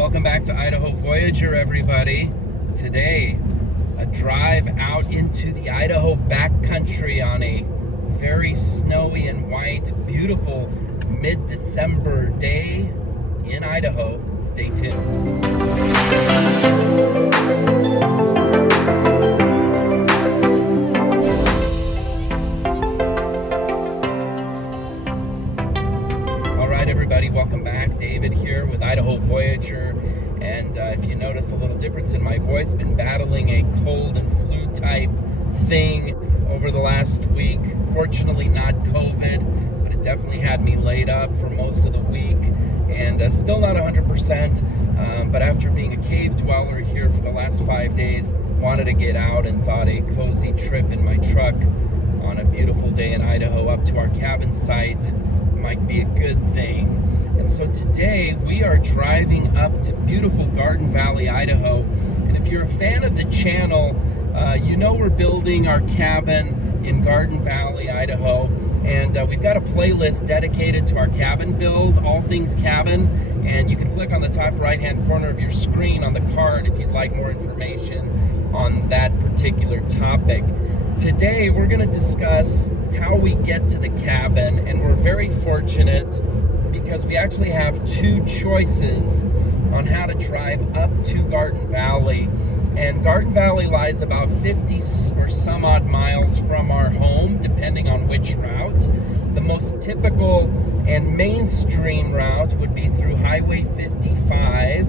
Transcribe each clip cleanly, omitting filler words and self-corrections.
Welcome back to Idaho Voyager, everybody. Today, a drive out into the Idaho Backcountry on a very snowy and white, beautiful mid-December day in Idaho. Stay tuned. Everybody, welcome back. David here with Idaho Voyager, and if you notice a little difference in my voice, been battling a cold and flu type thing over the last week. Fortunately not COVID, but it definitely had me laid up for most of the week, and still not 100%, but after being a cave dweller here for the last 5 days, wanted to get out and thought a cozy trip in my truck on a beautiful day in Idaho up to our cabin site might be a good thing. And so today we are driving up to beautiful Garden Valley, Idaho. And if you're a fan of the channel, you know we're building our cabin in Garden Valley, Idaho. And we've got a playlist dedicated to our cabin build, all things cabin. And you can click on the top right-hand corner of your screen on the card if you'd like more information on that particular topic. Today we're going to discuss how we get to the cabin, and we're very fortunate because we actually have two choices on how to drive up to Garden Valley. And Garden Valley lies about 50 or some odd miles from our home, depending on which route. The most typical and mainstream route would be through Highway 55,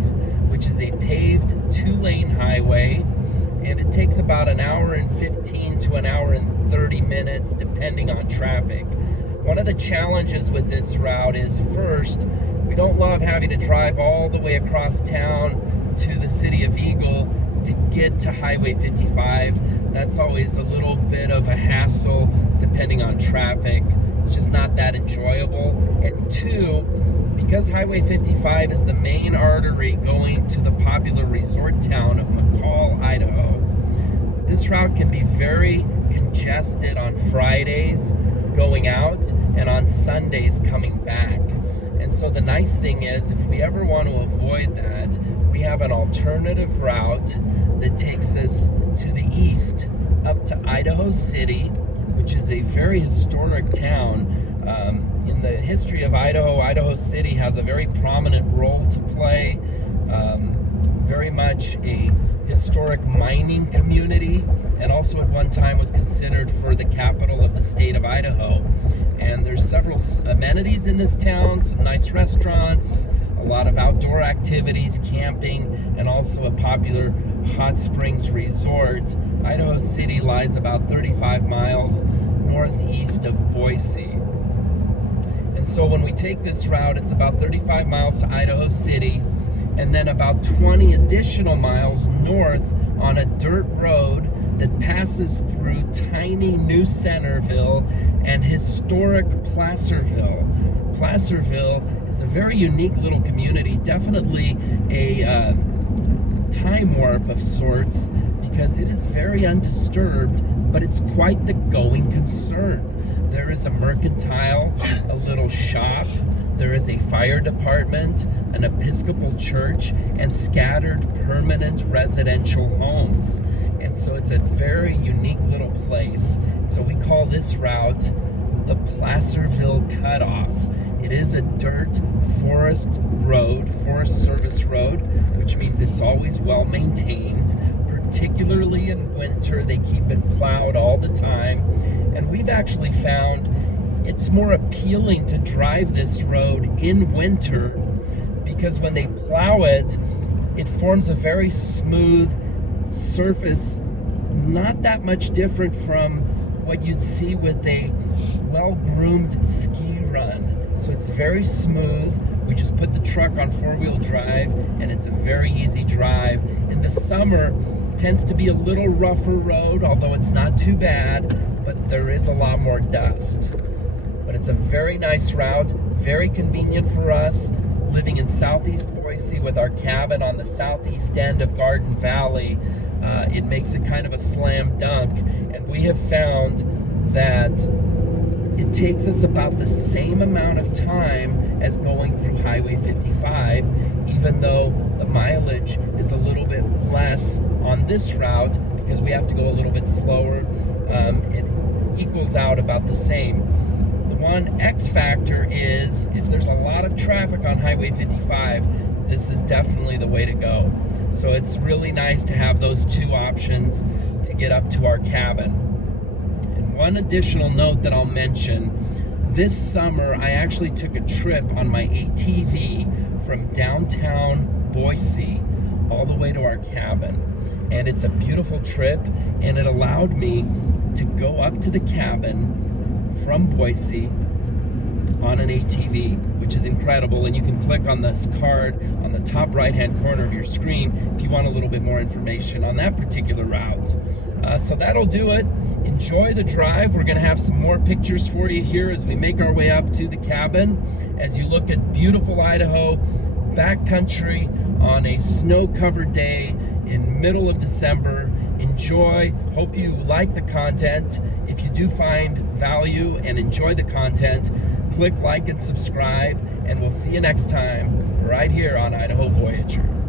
which is a paved 2-lane highway. And it takes about an hour and 15 to an hour and 30 minutes, depending on traffic. One of the challenges with this route is, first, we don't love having to drive all the way across town to the city of Eagle to get to Highway 55. That's always a little bit of a hassle, depending on traffic. It's just not that enjoyable. And two, because Highway 55 is the main artery going to the popular resort town of McCall, Idaho, this route can be very congested on Fridays going out and on Sundays coming back. And so the nice thing is, if we ever want to avoid that, we have an alternative route that takes us to the east up to Idaho City, which is a very historic town. In the history of Idaho, Idaho City has a very prominent role to play, very much a historic mining community, and also at one time was considered for the capital of the state of Idaho. And there's several amenities in this town, some nice restaurants, a lot of outdoor activities, camping, and also a popular hot springs resort. Idaho City lies about 35 miles northeast of Boise. And so when we take this route, it's about 35 miles to Idaho City, and then about 20 additional miles north on a dirt road that passes through tiny New Centerville and historic Placerville. Placerville is a very unique little community, definitely a time warp of sorts, because it is very undisturbed, but it's quite the going concern. There is a mercantile, a little shop, there is a fire department, an Episcopal church, and scattered permanent residential homes. And so it's a very unique little place. So we call this route the Placerville Cutoff. It is a dirt forest road, Forest Service road, which means it's always well maintained. Particularly in winter, they keep it plowed all the time. And we've actually found it's more appealing to drive this road in winter because when they plow it, it forms a very smooth surface, not that much different from what you'd see with a well-groomed ski run. So it's very smooth. We just put the truck on 4-wheel drive, and it's a very easy drive. In the summer, it tends to be a little rougher road, although it's not too bad, but there is a lot more dust. But it's a very nice route, very convenient for us, living in southeast Boise with our cabin on the southeast end of Garden Valley. It makes it kind of a slam dunk, and we have found that it takes us about the same amount of time as going through Highway 55, even though the mileage is a little bit less on this route because we have to go a little bit slower. It equals out about the same. The one X factor is if there's a lot of traffic on Highway 55, this is definitely the way to go. So it's really nice to have those two options to get up to our cabin. And one additional note that I'll mention, this summer I actually took a trip on my ATV from downtown Boise all the way to our cabin. And it's a beautiful trip, and it allowed me to go up to the cabin from Boise on an ATV, which is incredible. And you can click on this card on the top right hand corner of your screen if you want a little bit more information on that particular route. So that'll do it. Enjoy the drive. We're going to have some more pictures for you here as we make our way up to the cabin, as you look at beautiful Idaho backcountry on a snow-covered day in middle of December. Enjoy. Hope you like the content. If you do find value and enjoy the content, click like and subscribe, and we'll see you next time right here on Idaho Voyager.